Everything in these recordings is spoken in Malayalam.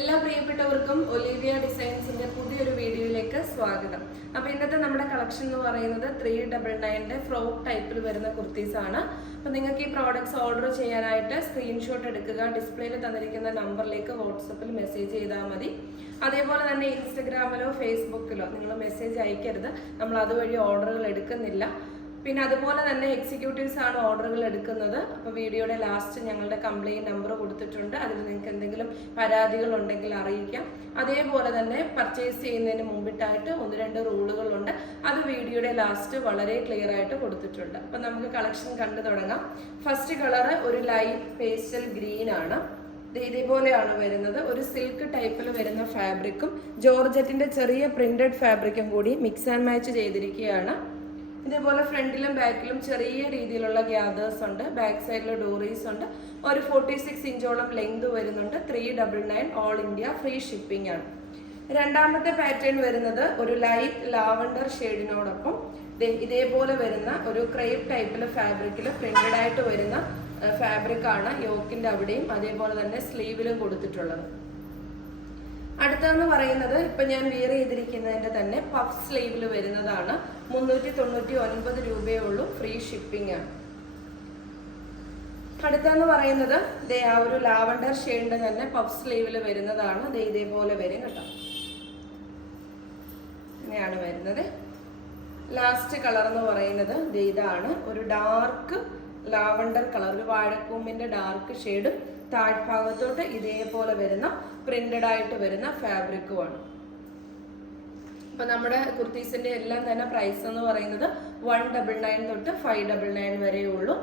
എല്ലാ പ്രിയപ്പെട്ടവർക്കും ഒലീവിയ ഡിസൈൻസിന്റെ പുതിയൊരു വീഡിയോയിലേക്ക് സ്വാഗതം. അപ്പൊ ഇന്നത്തെ നമ്മുടെ കളക്ഷൻ എന്ന് പറയുന്നത് ത്രീ ഡബിൾ നയന്റെ ഫ്രോക്ക് ടൈപ്പിൽ വരുന്ന കുർത്തീസ് ആണ്. അപ്പൊ നിങ്ങൾക്ക് ഈ പ്രോഡക്ട്സ് ഓർഡർ ചെയ്യാനായിട്ട് സ്ക്രീൻഷോട്ട് എടുക്കുക ഡിസ്പ്ലേയിൽ തന്നിരിക്കുന്ന നമ്പറിലേക്ക് വാട്സപ്പിൽ മെസ്സേജ് ചെയ്താൽ മതി. അതേപോലെ തന്നെ ഇൻസ്റ്റഗ്രാമിലോ ഫേസ്ബുക്കിലോ നിങ്ങൾ മെസ്സേജ് അയക്കരുത്. നമ്മൾ അതുവഴി ഓർഡറുകൾ എടുക്കുന്നില്ല. പിന്നെ അതുപോലെ തന്നെ എക്സിക്യൂട്ടീവ്സ് ആണ് ഓർഡറുകൾ എടുക്കുന്നത്. അപ്പോൾ വീഡിയോയുടെ ലാസ്റ്റ് ഞങ്ങളുടെ കംപ്ലയിന്റ് നമ്പർ കൊടുത്തിട്ടുണ്ട്. അതിൽ നിങ്ങൾക്ക് എന്തെങ്കിലും പരാതികൾ ഉണ്ടെങ്കിൽ അറിയിക്കാം. അതേപോലെ തന്നെ പർച്ചേസ് ചെയ്യുന്നതിന് മുമ്പിട്ടായിട്ട് ഒന്ന് രണ്ട് റൂളുകളുണ്ട് അത് വീഡിയോയുടെ ലാസ്റ്റ് വളരെ ക്ലിയർ ആയിട്ട് കൊടുത്തിട്ടുണ്ട്. അപ്പം നമുക്ക് കളക്ഷൻ കണ്ടു തുടങ്ങാം. ഫസ്റ്റ് കളറ് ഒരു ലൈറ്റ് പേസ്റ്റൽ ഗ്രീൻ ആണ്. ഇതേപോലെയാണ് വരുന്നത്. ഒരു സിൽക്ക് ടൈപ്പിൽ വരുന്ന ഫാബ്രിക്കും ജോർജറ്റിന്റെ ചെറിയ പ്രിന്റഡ് ഫാബ്രിക്കും കൂടി മിക്സ് ആൻഡ് മാച്ച് ചെയ്തിരിക്കുകയാണ്. ഇതേപോലെ ഫ്രണ്ടിലും ബാക്കിലും ചെറിയ രീതിയിലുള്ള ഗ്യാദേഴ്സ് ഉണ്ട്. ബാക്ക് സൈഡിൽ ഡോറീസ് ഉണ്ട്. ഒരു ഫോർട്ടി സിക്സ് ഇഞ്ചോളം ലെങ്ത് വരുന്നുണ്ട്. Three double nine all India free shipping ആണ്. രണ്ടാമത്തെ പാറ്റേൺ വരുന്നത് ഒരു ലൈറ്റ് ലാവണ്ടർ ഷെയ്ഡിനോടൊപ്പം ഇതേപോലെ വരുന്ന ഒരു ക്രേപ്പ് ടൈപ്പിൽ ഫാബ്രിക്കിൽ പ്രിന്റഡ് ആയിട്ട് വരുന്ന ഫാബ്രിക് ആണ് യോക്കിന്റെ അവിടെയും അതേപോലെ തന്നെ സ്ലീവിലും കൊടുത്തിട്ടുള്ളത്. അടുത്തെന്ന് പറയുന്നത് ഇപ്പൊ ഞാൻ വിയർ ചെയ്തിരിക്കുന്നതിന്റെ തന്നെ പഫ് സ്ലീവിൽ വരുന്നതാണ്. മുന്നൂറ്റി തൊണ്ണൂറ്റി ഒൻപത് രൂപയേ ഉള്ളൂ ഫ്രീ ഷിപ്പിംഗ് ആണ്. അടുത്തെന്ന് പറയുന്നത് ദേ ആ ഒരു ലാവണ്ടർ ഷെയ്ഡിന്റെ തന്നെ പഫ് സ്ലീവിൽ വരുന്നതാണ്. ദേ ഇതേപോലെ വരും കേട്ടോ. ഇങ്ങനെയാണ് വരുന്നത്. ലാസ്റ്റ് കളർ എന്ന് പറയുന്നത് ദേ ഇതാണ്. ഒരു ഡാർക്ക് ലാവണ്ടർ കളർ ഒരു വാഴക്കൂമ്പിന്റെ ഡാർക്ക് ഷെയ്ഡും താഴ്ഭാഗത്തോട്ട് ഇതേപോലെ വരുന്ന പ്രിന്റഡ് ആയിട്ട് വരുന്ന ഫാബ്രിക്കുമാണ് ഇപ്പൊ നമ്മുടെ കുർത്തീസിന്റെ എല്ലാം തന്നെ പ്രൈസ് എന്ന് പറയുന്നത് വൺ ഡബിൾ നയൻ തൊട്ട് ഫൈവ് ഡബിൾ നയൻ വരെ ഉള്ളൂ.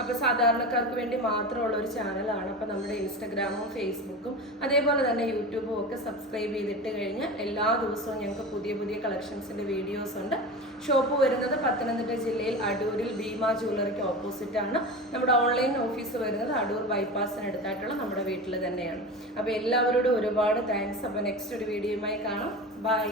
അപ്പൊ സാധാരണക്കാർക്ക് വേണ്ടി മാത്രമുള്ള ഒരു ചാനലാണ് അപ്പൊ നമ്മുടെ ഇൻസ്റ്റഗ്രാമും ഫേസ്ബുക്കും അതേപോലെ തന്നെ യൂട്യൂബും ഒക്കെ സബ്സ്ക്രൈബ് ചെയ്തിട്ട് കഴിഞ്ഞാൽ എല്ലാ ദിവസവും ഞങ്ങൾക്ക് പുതിയ പുതിയ കളക്ഷൻസിന്റെ വീഡിയോസ് ഉണ്ട്. ഷോപ്പ് വരുന്നത് പത്തനംതിട്ട ജില്ലയിൽ അടൂരിൽ ഭീമ ജ്വല്ലറിക്ക് ഓപ്പോസിറ്റ് ആണ്. നമ്മുടെ ഓൺലൈൻ ഓഫീസ് വരുന്നത് അടൂർ ബൈപ്പാസിനടുത്തായിട്ടുള്ള നമ്മുടെ വീട്ടിൽ തന്നെയാണ്. അപ്പോൾ എല്ലാവരോടും ഒരുപാട് താങ്ക്സ് അപ്പോൾ നെക്സ്റ്റ് ഒരു വീഡിയോയുമായി കാണാം. ബൈ